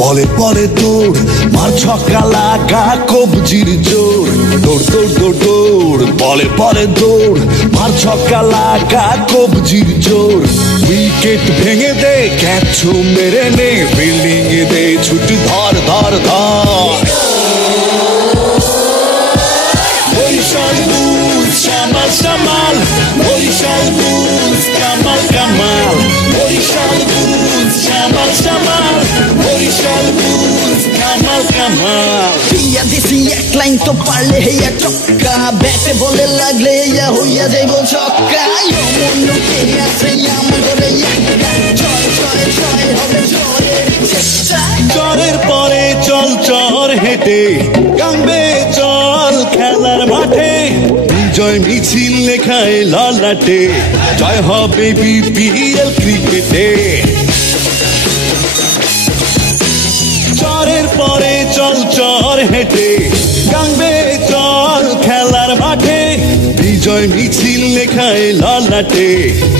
বলে পরে দৌড় মার ছক্কা লাগা কবজির জোর দৌড় দৌড় দৌড় দৌড় বলে পরে দৌড় মার ছক্কা লাগা কবজির জোর উইকেট ভেঙে দে ক্যাচ মেরে নে ফিল্ডিং এ দে ছুট ধর ধর ধর বরিশাল বুলস শামাল শামাল বরিশাল বুলস কামাল কামাল বরিশাল বুলস শামাল শামাল বরিশাল বুলস কামাল কামাল দিয়া দিছি এক লাইন তো পারলে হেয়া চক্কা ব্যাটে বলে লাগলে ইয়া হইয়া যাইব ছক্কা মনুকে আছে আমার ঘরে ছয় ছয় ছয় হবে জয়ের চেষ্টা চরের পরে চল চর হেঁটে কামবে চল খেলার মাঠে বিজয় মিছিল লেখায় ললাটে জয় হবে বিপিএল ক্রিকেটে চরের পরে চল চর হেঁটে কামবে চল খেলার মাঠে বিজয় মিছিল লেখায় ললাটে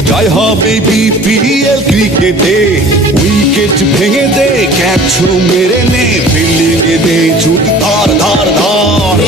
জয় হবে বিপিএল ক্রিকেটে উইকেট ভেঙে দে ক্যাচ মেরে নে ফিল্ডিং এ দে ছুট ধর ধর ধর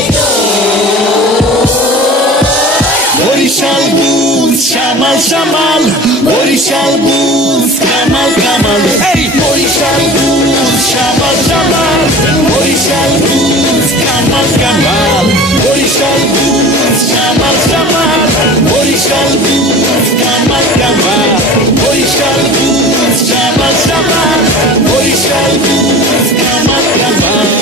বরিশাল বুলস শামাল শামাল বরিশাল বুলস কামাল কামাল এই বরিশাল বুলস শামাল শামাল বরিশাল বুলস কামাল কামাল বরিশাল বুলস শামাল শামাল বরিশাল বুলস কামাল কামাল বরিশাল বুলস শামাল শামাল বরিশাল বুলস কামাল কামাল